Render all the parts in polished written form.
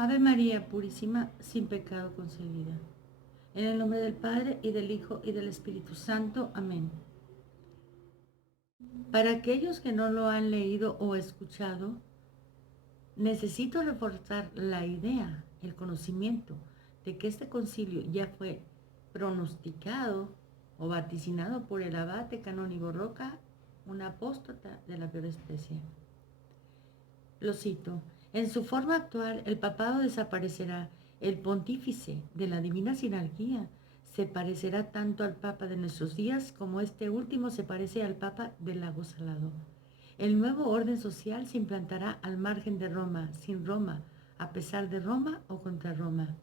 Ave María Purísima, sin pecado concebida. En el nombre del Padre, y del Hijo, y del Espíritu Santo. Amén. Para aquellos que no lo han leído o escuchado, necesito reforzar la idea, el conocimiento de que este concilio ya fue pronosticado o vaticinado por el abate canónigo Roca, un apóstata de la peor especie. Lo cito: en su forma actual, el papado desaparecerá. El pontífice de la divina sinarquía se parecerá tanto al papa de nuestros días como este último se parece al papa del lago Salado. El nuevo orden social se implantará al margen de Roma, sin Roma, a pesar de Roma o contra Roma.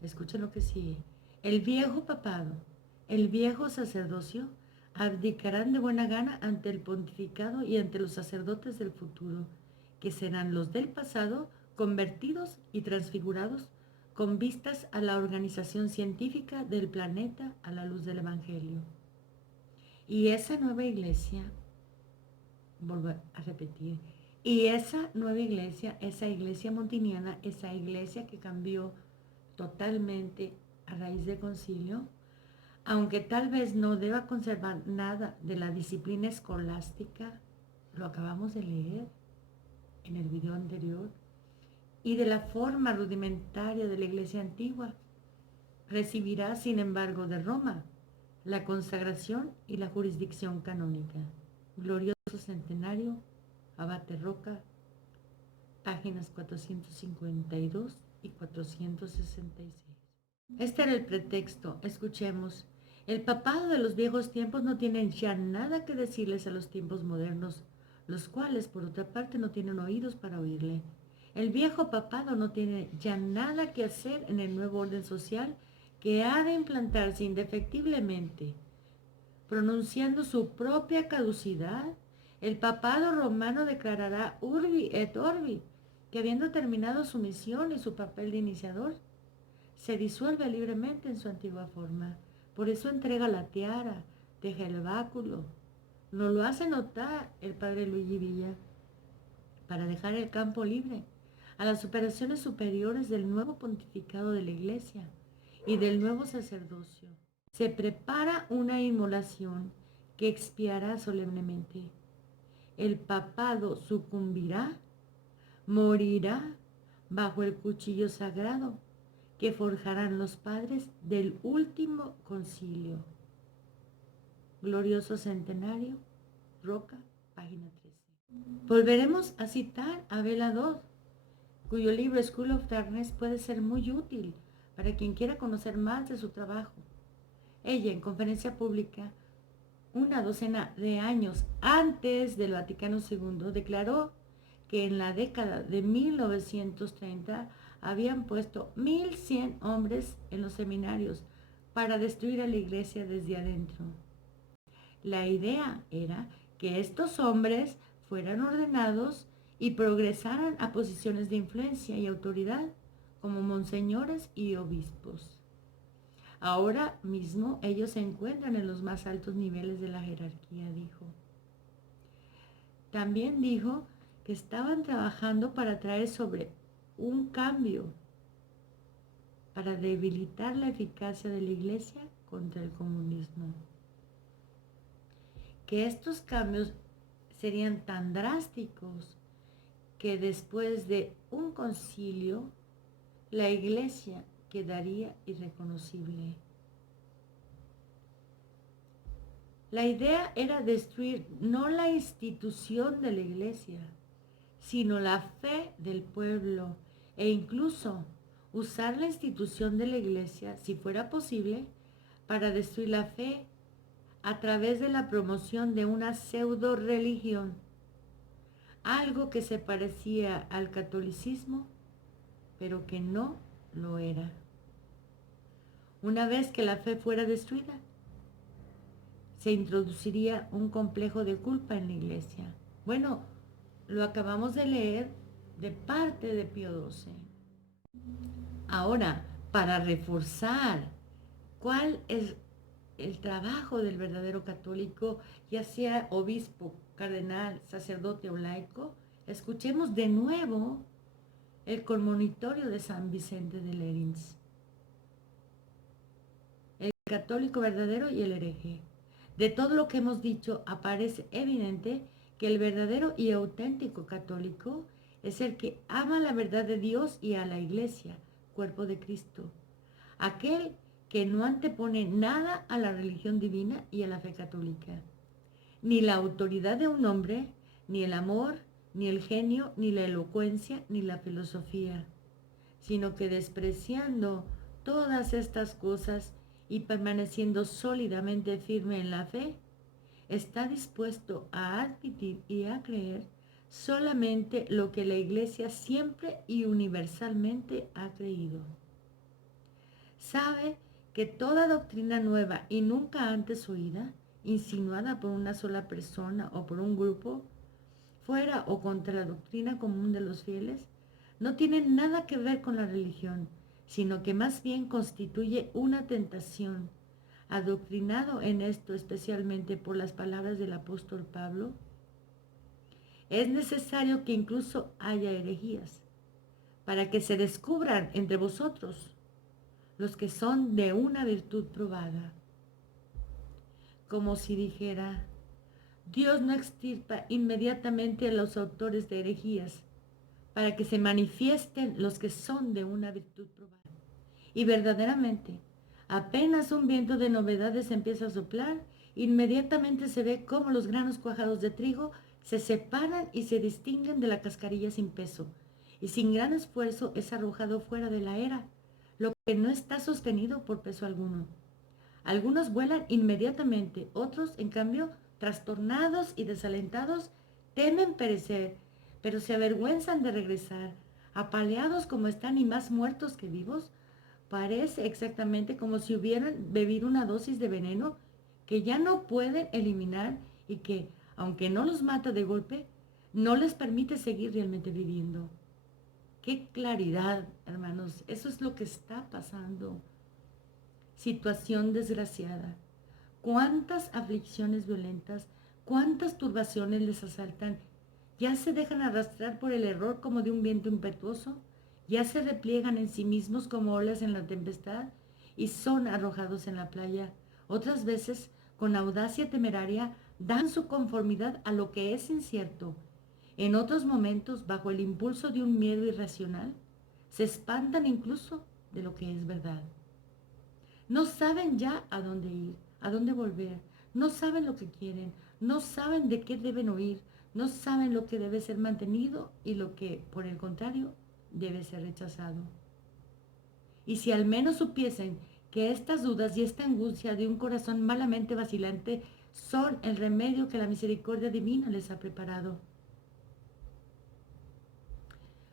Escuchen lo que sigue. El viejo papado, el viejo sacerdocio, abdicarán de buena gana ante el pontificado y ante los sacerdotes del futuro, que serán los del pasado, convertidos y transfigurados con vistas a la organización científica del planeta a la luz del Evangelio. Y esa nueva iglesia, vuelvo a repetir, y esa nueva iglesia, esa iglesia montiniana, esa iglesia que cambió totalmente a raíz del concilio, aunque tal vez no deba conservar nada de la disciplina escolástica, lo acabamos de leer en el video anterior, y de la forma rudimentaria de la iglesia antigua, recibirá sin embargo de Roma la consagración y la jurisdicción canónica. Glorioso centenario, Abate Roca, páginas 452 y 466. Este era el pretexto. Escuchemos. El papado de los viejos tiempos no tiene ya nada que decirles a los tiempos modernos, los cuales, por otra parte, no tienen oídos para oírle. El viejo papado no tiene ya nada que hacer en el nuevo orden social que ha de implantarse indefectiblemente. Pronunciando su propia caducidad, el papado romano declarará urbi et orbi, que habiendo terminado su misión y su papel de iniciador, se disuelve libremente en su antigua forma. Por eso entrega la tiara, deja el báculo. Nos lo hace notar el padre Luigi Villa, para dejar el campo libre a las operaciones superiores del nuevo pontificado de la Iglesia y del nuevo sacerdocio. Se prepara una inmolación que expiará solemnemente. El papado sucumbirá, morirá bajo el cuchillo sagrado que forjarán los padres del último concilio. Glorioso centenario, Roca, página 13. Volveremos a citar a Bella Dodd, cuyo libro School of Darkness puede ser muy útil para quien quiera conocer más de su trabajo. Ella, en conferencia pública, una docena de años antes del Vaticano II, declaró que en la década de 1930 habían puesto 1,100 hombres en los seminarios para destruir a la iglesia desde adentro. La idea era que estos hombres fueran ordenados y progresaran a posiciones de influencia y autoridad como monseñores y obispos. Ahora mismo ellos se encuentran en los más altos niveles de la jerarquía, dijo. También dijo que estaban trabajando para traer sobre un cambio para debilitar la eficacia de la iglesia contra el comunismo. Que estos cambios serían tan drásticos que después de un concilio la iglesia quedaría irreconocible. La idea era destruir no la institución de la iglesia, sino la fe del pueblo, e incluso usar la institución de la iglesia, si fuera posible, para destruir la fe a través de la promoción de una pseudo religión, algo que se parecía al catolicismo, pero que no lo era. Una vez que la fe fuera destruida, se introduciría un complejo de culpa en la iglesia. Bueno, lo acabamos de leer de parte de Pío XII. Ahora, para reforzar cuál es el trabajo del verdadero católico, ya sea obispo, cardenal, sacerdote o laico, escuchemos de nuevo el conmonitorio de San Vicente de Lérins, el católico verdadero y el hereje. De todo lo que hemos dicho, aparece evidente que el verdadero y auténtico católico es el que ama la verdad de Dios y a la Iglesia, cuerpo de Cristo. Aquel que no antepone nada a la religión divina y a la fe católica. Ni la autoridad de un hombre, ni el amor, ni el genio, ni la elocuencia, ni la filosofía, sino que despreciando todas estas cosas y permaneciendo sólidamente firme en la fe, está dispuesto a admitir y a creer solamente lo que la Iglesia siempre y universalmente ha creído. Sabe que toda doctrina nueva y nunca antes oída, insinuada por una sola persona o por un grupo, fuera o contra la doctrina común de los fieles, no tiene nada que ver con la religión, sino que más bien constituye una tentación. Adoctrinado en esto especialmente por las palabras del apóstol Pablo, es necesario que incluso haya herejías, para que se descubran entre vosotros los que son de una virtud probada. Como si dijera, Dios no extirpa inmediatamente a los autores de herejías, para que se manifiesten los que son de una virtud probada. Y verdaderamente, apenas un viento de novedades empieza a soplar, inmediatamente se ve cómo los granos cuajados de trigo se separan y se distinguen de la cascarilla sin peso, y sin gran esfuerzo es arrojado fuera de la era, lo que no está sostenido por peso alguno. Algunos vuelan inmediatamente, otros, en cambio, trastornados y desalentados, temen perecer, pero se avergüenzan de regresar, apaleados como están y más muertos que vivos. Parece exactamente como si hubieran bebido una dosis de veneno que ya no pueden eliminar y que, aunque no los mata de golpe, no les permite seguir realmente viviendo. ¡Qué claridad, hermanos! Eso es lo que está pasando. Situación desgraciada. Cuántas aflicciones violentas, cuántas turbaciones les asaltan. Ya se dejan arrastrar por el error como de un viento impetuoso, ya se repliegan en sí mismos como olas en la tempestad y son arrojados en la playa. Otras veces, con audacia temeraria, dan su conformidad a lo que es incierto. En otros momentos, bajo el impulso de un miedo irracional, se espantan incluso de lo que es verdad. No saben ya a dónde ir, a dónde volver, no saben lo que quieren, no saben de qué deben huir, no saben lo que debe ser mantenido y lo que, por el contrario, debe ser rechazado. Y si al menos supiesen que estas dudas y esta angustia de un corazón malamente vacilante son el remedio que la misericordia divina les ha preparado.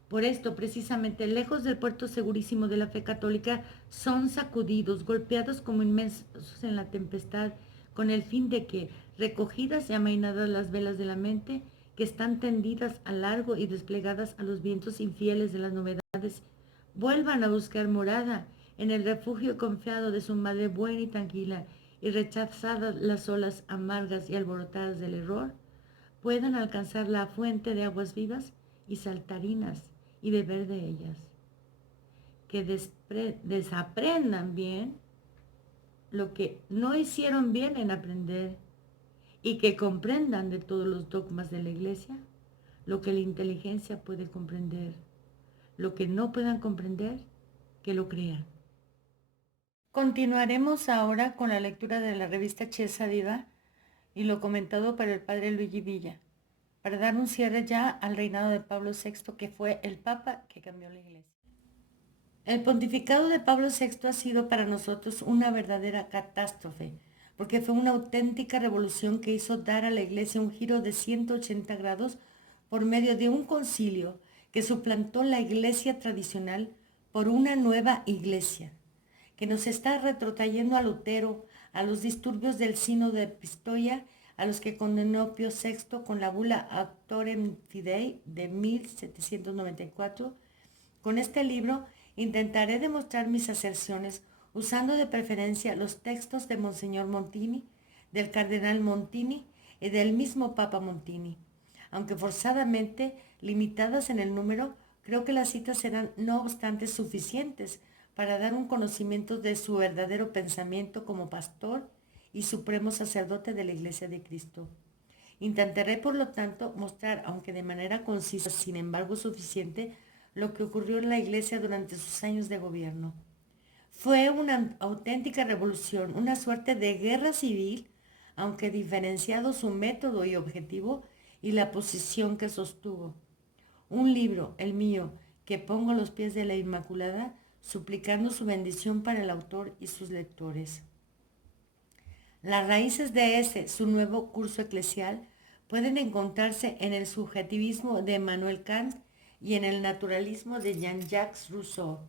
Por esto, precisamente, lejos del puerto segurísimo de la fe católica, son sacudidos, golpeados como inmensos en la tempestad, con el fin de que, recogidas y amainadas las velas de la mente, que están tendidas a largo y desplegadas a los vientos infieles de las novedades, vuelvan a buscar morada en el refugio confiado de su madre buena y tranquila, y rechazadas las olas amargas y alborotadas del error, puedan alcanzar la fuente de aguas vivas y saltarinas y beber de ellas. Que desaprendan bien lo que no hicieron bien en aprender y que comprendan de todos los dogmas de la Iglesia lo que la inteligencia puede comprender. Lo que no puedan comprender, que lo crean. Continuaremos ahora con la lectura de la revista Chiesa Viva y lo comentado por el padre Luigi Villa, para dar un cierre ya al reinado de Pablo VI, que fue el Papa que cambió la Iglesia. El pontificado de Pablo VI ha sido para nosotros una verdadera catástrofe, porque fue una auténtica revolución que hizo dar a la Iglesia un giro de 180 grados por medio de un concilio que suplantó la Iglesia tradicional por una nueva Iglesia, que nos está retrotrayendo a Lutero, a los disturbios del Sínodo de Pistoia, a los que condenó Pío VI con la bula Auctorem Fidei de 1794. Con este libro intentaré demostrar mis aserciones usando de preferencia los textos de Monseñor Montini, del Cardenal Montini y del mismo Papa Montini, aunque forzadamente limitadas en el número Creo que las citas serán, no obstante, suficientes para dar un conocimiento de su verdadero pensamiento como pastor y supremo sacerdote de la Iglesia de Cristo. Intentaré, por lo tanto, mostrar, aunque de manera concisa, sin embargo suficiente, lo que ocurrió en la Iglesia durante sus años de gobierno. Fue una auténtica revolución, una suerte de guerra civil, aunque diferenciado su método y objetivo y la posición que sostuvo. Un libro, el mío, que pongo a los pies de la Inmaculada, suplicando su bendición para el autor y sus lectores. Las raíces de ese, su nuevo curso eclesial, pueden encontrarse en el subjetivismo de Emmanuel Kant y en el naturalismo de Jean-Jacques Rousseau,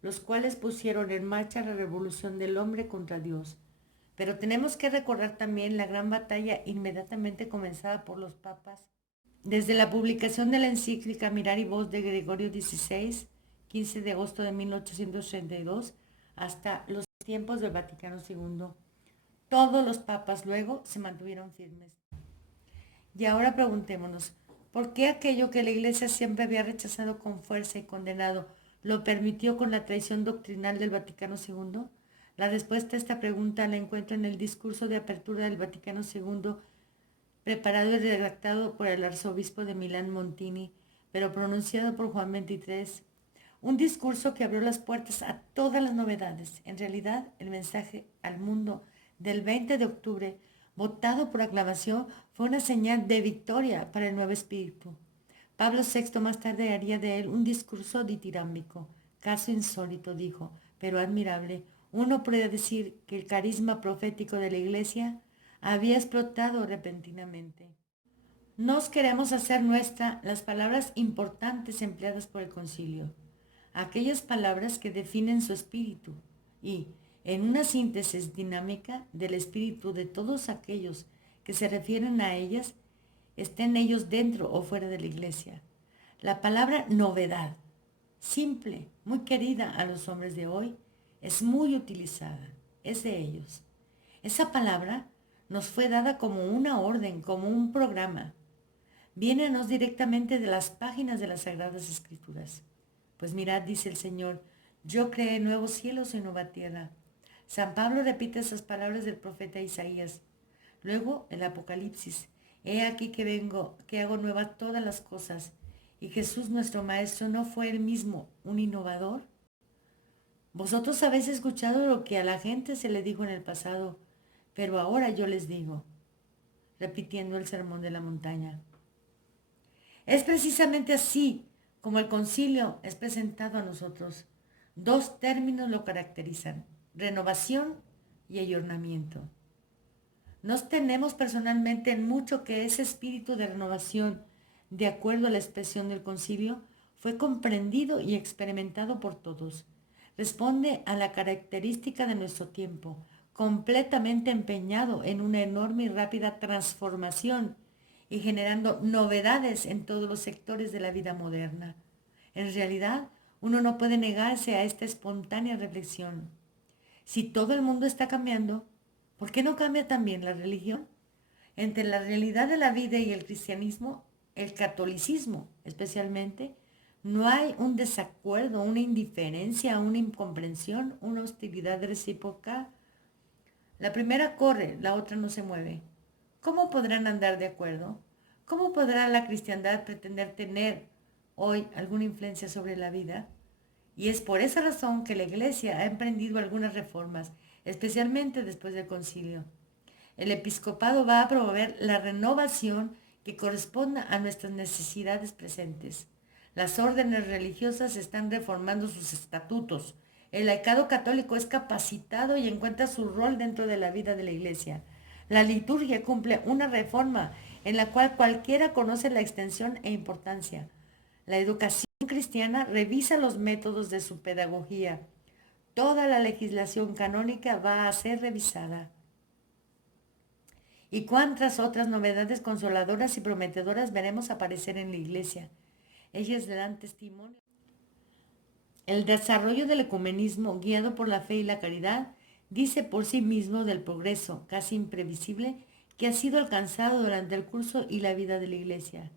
los cuales pusieron en marcha la revolución del hombre contra Dios. Pero tenemos que recordar también la gran batalla inmediatamente comenzada por los papas. Desde la publicación de la encíclica Mirar y Voz de Gregorio XVI, 15 de agosto de 1832, hasta los tiempos del Vaticano II. Todos los papas luego se mantuvieron firmes. Y ahora preguntémonos, ¿por qué aquello que la Iglesia siempre había rechazado con fuerza y condenado lo permitió con la traición doctrinal del Vaticano II? La respuesta a esta pregunta la encuentro en el discurso de apertura del Vaticano II, preparado y redactado por el arzobispo de Milán Montini, pero pronunciado por Juan XXIII. Un discurso que abrió las puertas a todas las novedades. En realidad, el mensaje al mundo del 20 de octubre, votado por aclamación, fue una señal de victoria para el nuevo espíritu. Pablo VI más tarde haría de él un discurso ditirámbico. Caso insólito, dijo, pero admirable. Uno puede decir que el carisma profético de la Iglesia había explotado repentinamente. Nos queremos hacer nuestra las palabras importantes empleadas por el concilio, aquellas palabras que definen su espíritu y, en una síntesis dinámica del espíritu de todos aquellos que se refieren a ellas, estén ellos dentro o fuera de la Iglesia. La palabra novedad, simple, muy querida a los hombres de hoy, es muy utilizada, es de ellos. Esa palabra nos fue dada como una orden, como un programa. Viene a nos directamente de las páginas de las Sagradas Escrituras. Pues mirad, dice el Señor, yo creé nuevos cielos y nueva tierra. San Pablo repite esas palabras del profeta Isaías. Luego el Apocalipsis. He aquí que vengo, que hago nuevas todas las cosas. ¿Y Jesús nuestro Maestro no fue él mismo un innovador? Vosotros habéis escuchado lo que a la gente se le dijo en el pasado, pero ahora yo les digo, repitiendo el sermón de la montaña. Es precisamente así como el concilio es presentado a nosotros. Dos términos lo caracterizan, renovación y ayornamiento. Nos tenemos personalmente en mucho que ese espíritu de renovación, de acuerdo a la expresión del concilio, fue comprendido y experimentado por todos. Responde a la característica de nuestro tiempo, completamente empeñado en una enorme y rápida transformación y generando novedades en todos los sectores de la vida moderna. En realidad, uno no puede negarse a esta espontánea reflexión. Si todo el mundo está cambiando, ¿por qué no cambia también la religión? Entre la realidad de la vida y el cristianismo, el catolicismo especialmente, no hay un desacuerdo, una indiferencia, una incomprensión, una hostilidad recíproca. La primera corre, la otra no se mueve. ¿Cómo podrán andar de acuerdo? ¿Cómo podrá la cristiandad pretender tener hoy alguna influencia sobre la vida? Y es por esa razón que la Iglesia ha emprendido algunas reformas, especialmente después del concilio. El episcopado va a promover la renovación que corresponda a nuestras necesidades presentes. Las órdenes religiosas están reformando sus estatutos. El laicado católico es capacitado y encuentra su rol dentro de la vida de la Iglesia. La liturgia cumple una reforma en la cual cualquiera conoce la extensión e importancia. La educación cristiana revisa los métodos de su pedagogía. Toda la legislación canónica va a ser revisada. Y cuántas otras novedades consoladoras y prometedoras veremos aparecer en la Iglesia. Ellas dan testimonio. El desarrollo del ecumenismo, guiado por la fe y la caridad, dice por sí mismo del progreso casi imprevisible que ha sido alcanzado durante el curso y la vida de la Iglesia.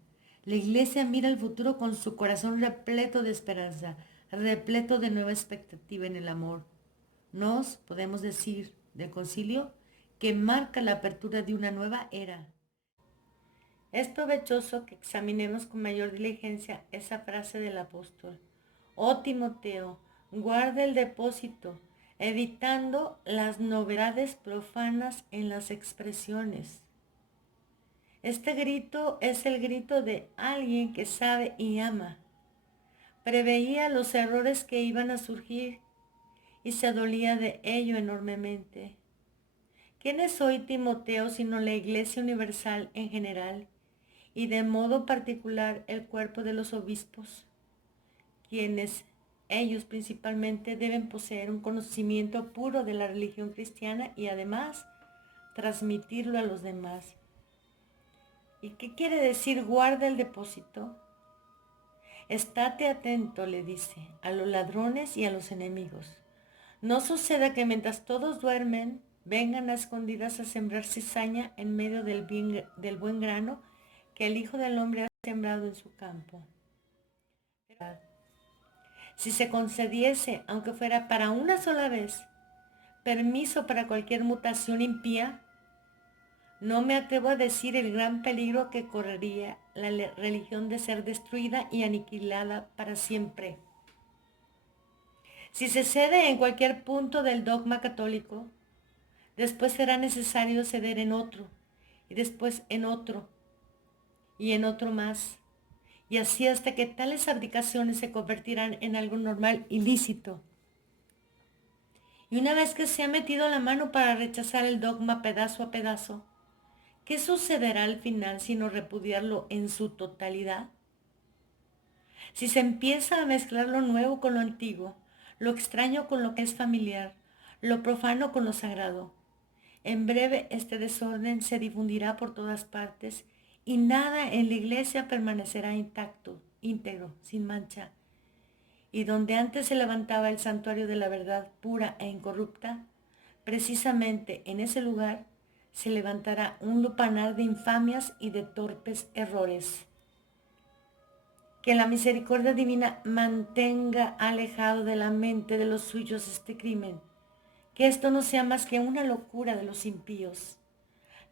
La iglesia mira al futuro con su corazón repleto de esperanza, repleto de nueva expectativa en el amor. Nos podemos decir del concilio que marca la apertura de una nueva era. Es provechoso que examinemos con mayor diligencia esa frase del apóstol. Oh Timoteo, guarda el depósito, evitando las novedades profanas en las expresiones. Este grito es el grito de alguien que sabe y ama. Preveía los errores que iban a surgir y se dolía de ello enormemente. ¿Quién es hoy Timoteo sino la Iglesia Universal en general y de modo particular el cuerpo de los obispos, quienes ellos principalmente deben poseer un conocimiento puro de la religión cristiana y además transmitirlo a los demás? ¿Y qué quiere decir guarda el depósito? Estate atento, le dice, a los ladrones y a los enemigos. No suceda que mientras todos duermen, vengan a escondidas a sembrar cizaña en medio del buen grano que el Hijo del Hombre ha sembrado en su campo. Si se concediese, aunque fuera para una sola vez, permiso para cualquier mutación impía, no me atrevo a decir el gran peligro que correría la religión de ser destruida y aniquilada para siempre. Si se cede en cualquier punto del dogma católico, después será necesario ceder en otro, y después en otro, y en otro más, y así hasta que tales abdicaciones se convertirán en algo normal ilícito. Y una vez que se ha metido la mano para rechazar el dogma pedazo a pedazo, ¿qué sucederá al final sino repudiarlo en su totalidad? Si se empieza a mezclar lo nuevo con lo antiguo, lo extraño con lo que es familiar, lo profano con lo sagrado, en breve este desorden se difundirá por todas partes y nada en la iglesia permanecerá intacto, íntegro, sin mancha. Y donde antes se levantaba el santuario de la verdad pura e incorrupta, precisamente en ese lugar se levantará un lupanar de infamias y de torpes errores. Que la misericordia divina mantenga alejado de la mente de los suyos este crimen. Que esto no sea más que una locura de los impíos.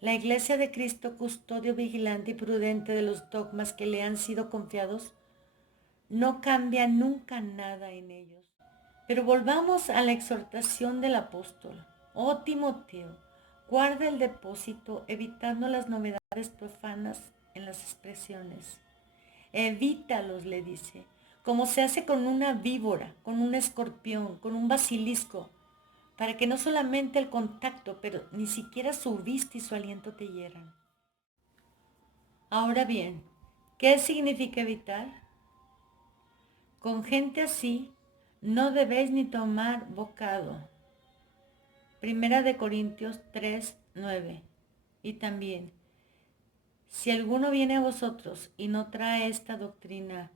La Iglesia de Cristo, custodio vigilante y prudente de los dogmas que le han sido confiados, no cambia nunca nada en ellos. Pero volvamos a la exhortación del apóstol. Oh Timoteo, guarda el depósito, evitando las novedades profanas en las expresiones. Evítalos, le dice, como se hace con una víbora, con un escorpión, con un basilisco, para que no solamente el contacto, pero ni siquiera su vista y su aliento te hieran. Ahora bien, ¿qué significa evitar? Con gente así no debéis ni tomar bocado. Primera de Corintios 3, 9. Y también, si alguno viene a vosotros y no trae esta doctrina,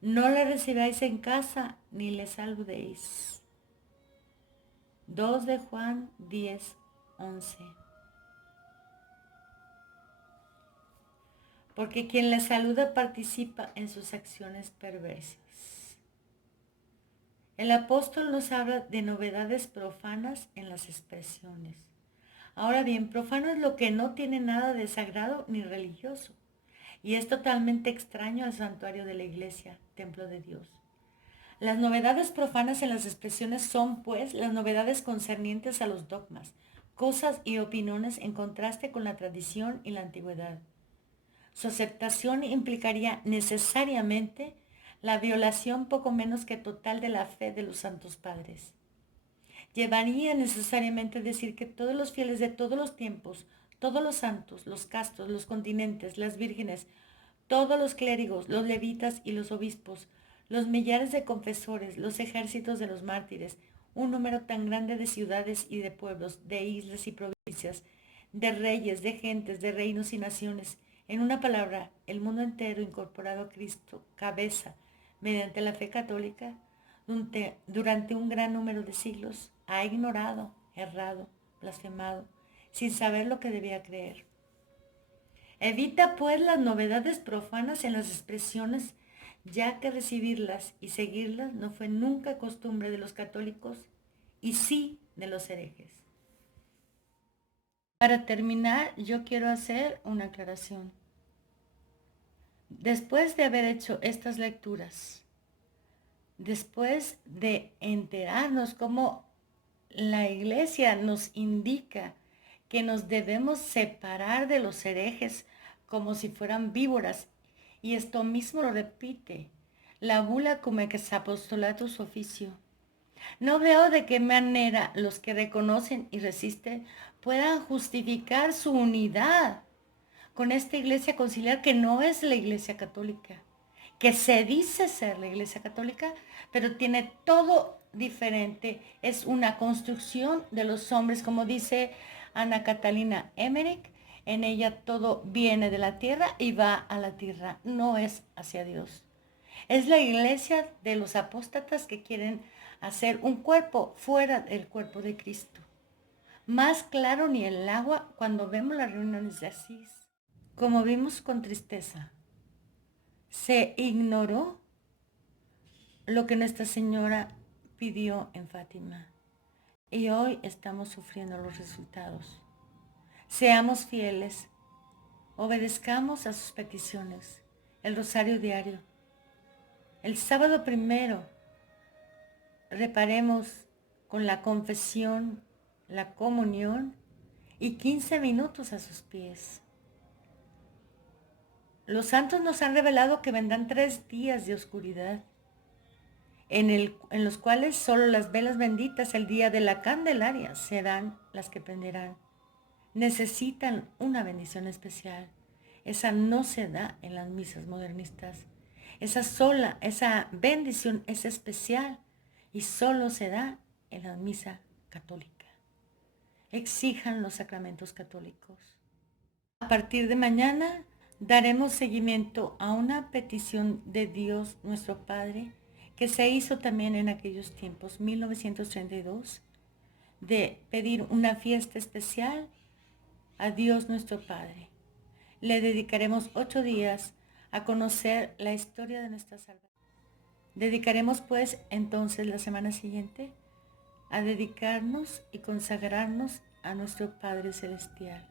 no la recibáis en casa ni le saludéis. 2 de Juan 10, 11. Porque quien la saluda participa en sus acciones perversas. El apóstol nos habla de novedades profanas en las expresiones. Ahora bien, profano es lo que no tiene nada de sagrado ni religioso, y es totalmente extraño al santuario de la iglesia, templo de Dios. Las novedades profanas en las expresiones son, pues, las novedades concernientes a los dogmas, cosas y opiniones en contraste con la tradición y la antigüedad. Su aceptación implicaría necesariamente la violación poco menos que total de la fe de los santos padres. Llevaría necesariamente decir que todos los fieles de todos los tiempos, todos los santos, los castos, los continentes, las vírgenes, todos los clérigos, los levitas y los obispos, los millares de confesores, los ejércitos de los mártires, un número tan grande de ciudades y de pueblos, de islas y provincias, de reyes, de gentes, de reinos y naciones, en una palabra, el mundo entero incorporado a Cristo, cabeza, mediante la fe católica, durante un gran número de siglos, ha ignorado, errado, blasfemado, sin saber lo que debía creer. Evita pues las novedades profanas en las expresiones, ya que recibirlas y seguirlas no fue nunca costumbre de los católicos y sí de los herejes. Para terminar, yo quiero hacer una aclaración. Después de haber hecho estas lecturas, después de enterarnos cómo la Iglesia nos indica que nos debemos separar de los herejes como si fueran víboras, y esto mismo lo repite la bula Cum ex Apostolatus Officio. No veo de qué manera los que reconocen y resisten puedan justificar su unidad con esta iglesia conciliar que no es la iglesia católica, que se dice ser la iglesia católica, pero tiene todo diferente. Es una construcción de los hombres, como dice Ana Catalina Emmerich, en ella todo viene de la tierra y va a la tierra, no es hacia Dios. Es la iglesia de los apóstatas que quieren hacer un cuerpo fuera del cuerpo de Cristo. Más claro ni el agua cuando vemos las reuniones de Asís. Como vimos con tristeza, se ignoró lo que Nuestra Señora pidió en Fátima y hoy estamos sufriendo los resultados. Seamos fieles, obedezcamos a sus peticiones, el rosario diario. El sábado primero reparemos con la confesión, la comunión y 15 minutos a sus pies. Los santos nos han revelado que vendrán 3 días de oscuridad, en los cuales solo las velas benditas el día de la Candelaria serán las que prenderán. Necesitan una bendición especial. Esa no se da en las misas modernistas. Esa bendición es especial y solo se da en la misa católica. Exijan los sacramentos católicos. A partir de mañana daremos seguimiento a una petición de Dios nuestro Padre que se hizo también en aquellos tiempos, 1932, de pedir una fiesta especial a Dios nuestro Padre. Le dedicaremos 8 días a conocer la historia de nuestra salvación. Dedicaremos pues entonces la semana siguiente a dedicarnos y consagrarnos a nuestro Padre Celestial.